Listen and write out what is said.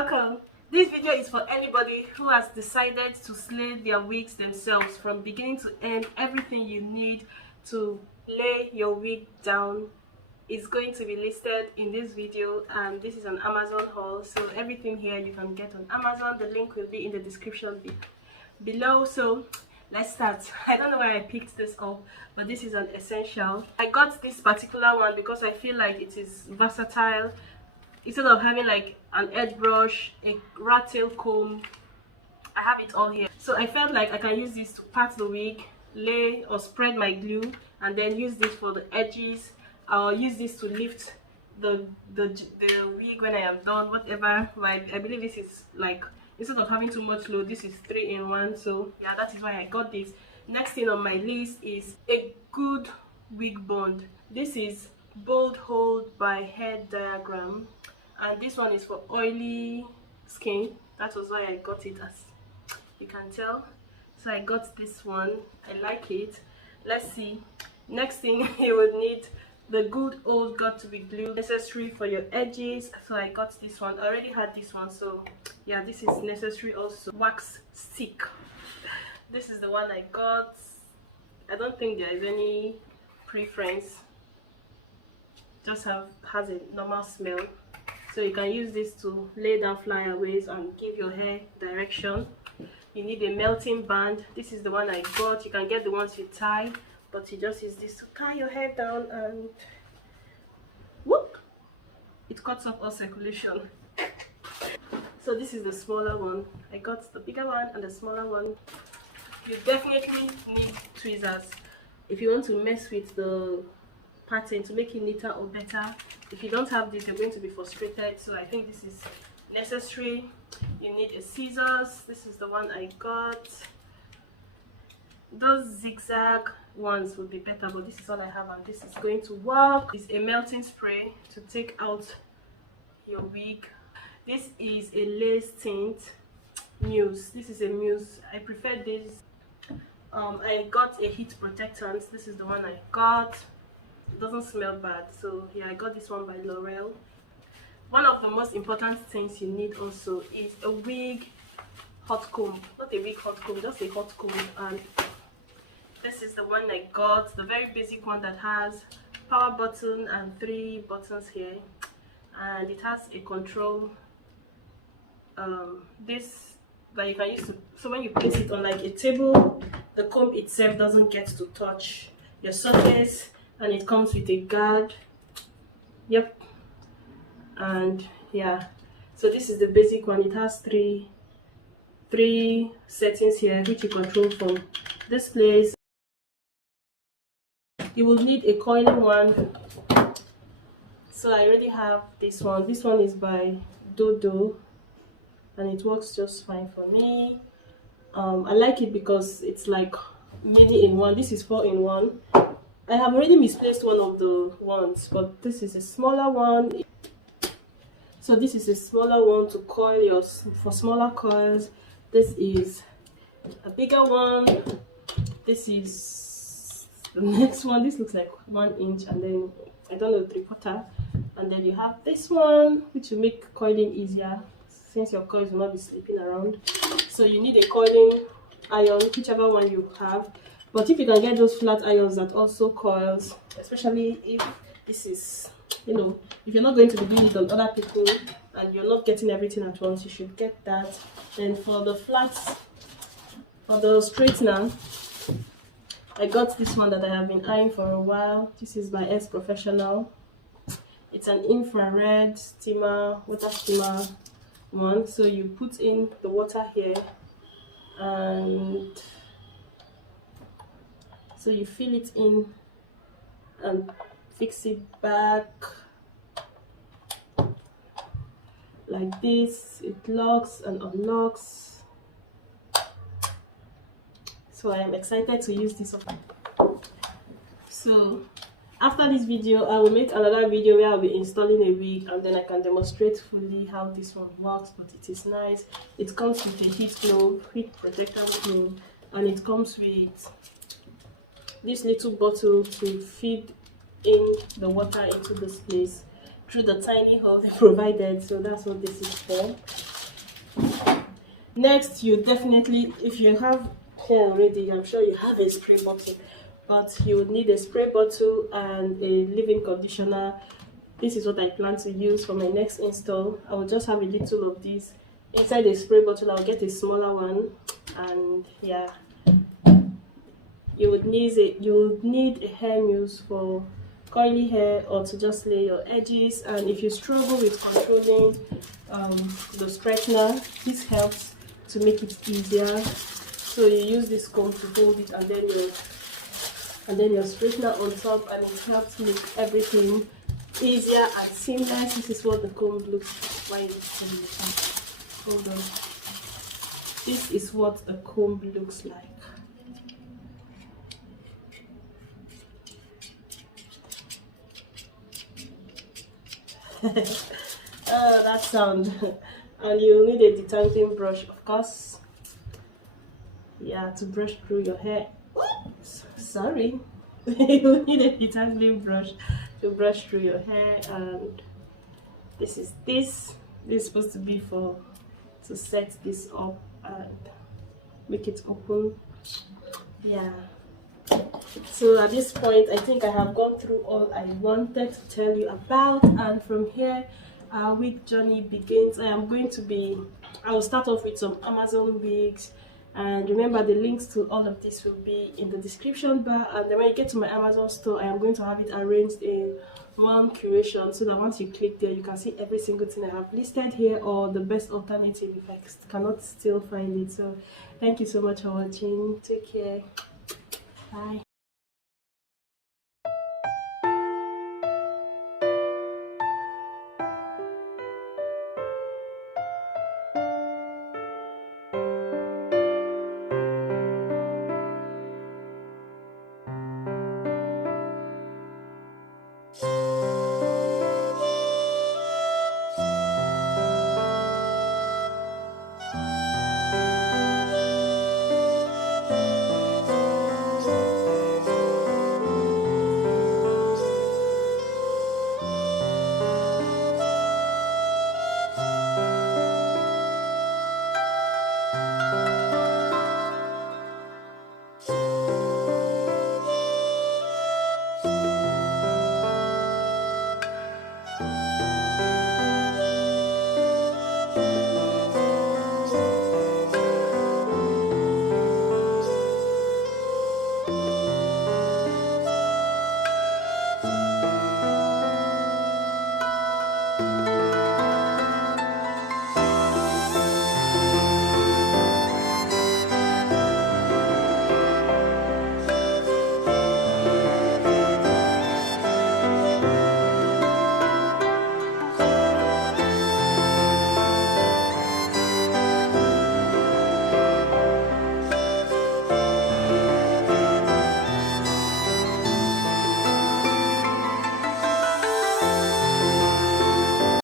Welcome. This video is for anybody who has decided to slay their wigs themselves from beginning to end. Everything you need to lay your wig down is going to be listed in this video, and this is an Amazon haul, so everything here you can get on Amazon. The link will be in the description below. So let's start. I don't know why I picked this up, but this is an essential. I got this particular one because I feel like it is versatile. Instead of having like an edge brush, a rat tail comb, I have it all here. So I felt like I can use this to pat the wig, lay or spread my glue, and then use this for the edges. I'll use this to lift the wig when I am done, whatever. I believe this is like, instead of having too much load, this is 3-in-1. So yeah, that is why I got this. Next thing on my list is a good wig bond. This is Bold Hold by Hair Diagram, and this one is for oily skin. That was why I got it, as you can tell. So I got this one. I like it. Let's see. Next thing, you would need the good old got to be glue, necessary for your edges. So I got this one. I already had this one, so yeah, this is necessary also. Wax stick. This is the one I got. I don't think there is any preference, just has a normal smell. So you can use this to lay down flyaways and give your hair direction. You need a melting band. This is the one I got. You can get the ones you tie, but you just use this to tie your hair down, and whoop, it cuts off all circulation. So this is the smaller one. I got the bigger one and the smaller one. You definitely need tweezers if you want to mess with the pattern to make it neater or better. If you don't have this, you're going to be frustrated. So I think this is necessary. You need a scissors. This is the one I got. Those zigzag ones would be better, but this is all I have, and this is going to work. It's a melting spray to take out your wig. This is a lace tint Muse. This is a Muse. I prefer this. I got a heat protectant. This is the one I got. It doesn't smell bad, so yeah, I got this one by L'Oreal. One of the most important things you need also is a wig hot comb. Not a wig hot comb, just a hot comb. And this is the one I got, the very basic one that has power button and 3 buttons here, and it has a control this that you can use to, so when you place it on like a table, the comb itself doesn't get to touch your surface, and it comes with a guard. Yep. And yeah, so this is the basic one. It has three settings here, which you control from this place. You will need a coiling one. So I already have this one. This one is by Dodo, and it works just fine for me. I like it because it's like mini in one. This is 4-in-1. I have already misplaced one of the ones, but this is a smaller one. So this is a smaller one to coil your, for smaller coils. This is a bigger one. This is the next one. This looks like 1 inch, and then I don't know, 3/4. And then you have this one, which will make coiling easier since your coils will not be slipping around. So you need a coiling iron, whichever one you have. But if you can get those flat irons that also coils, especially if this is, you know, if you're not going to be doing it on other people and you're not getting everything at once, you should get that. Then for the flats, for the straightener, I got this one that I have been eyeing for a while. This is by S Professional. It's an infrared steamer, water steamer one. So you put in the water here, and so you fill it in and fix it back like this. It locks and unlocks. So I am excited to use this one. So after this video, I will make another video where I'll be installing a wig, and then I can demonstrate fully how this one works. But it is nice. It comes with a heat globe, heat protector globe, and it comes with this little bottle to feed in the water into this place through the tiny hole they provided. So that's what this is for. Next, you definitely, if you have hair already, I'm sure you have a spray bottle, but you would need a spray bottle and a leave-in conditioner. This is what I plan to use for my next install. I will just have a little of this inside a spray bottle. I'll get a smaller one, and yeah, you would need a hair mousse for curly hair or to just lay your edges. And if you struggle with controlling the straightener, this helps to make it easier. So you use this comb to hold it, and then your straightener on top, and it helps make everything easier and seamless. This is what the comb looks like. Hold on. This is what a comb looks like. Oh, that sound. And you'll need a detangling brush, of course. Yeah, to brush through your hair. Oops, sorry. You'll need a detangling brush to brush through your hair. And this is supposed to be to set this up and make it open. Yeah. So at this point, I think I have gone through all I wanted to tell you about, and from here our wig journey begins. I will start off with some Amazon wigs, and remember the links to all of this will be in the description bar. And then when you get to my Amazon store, I am going to have it arranged in one curation, so that once you click there, you can see every single thing I have listed here, or the best alternative if I cannot still find it. So thank you so much for watching. Take care. Bye.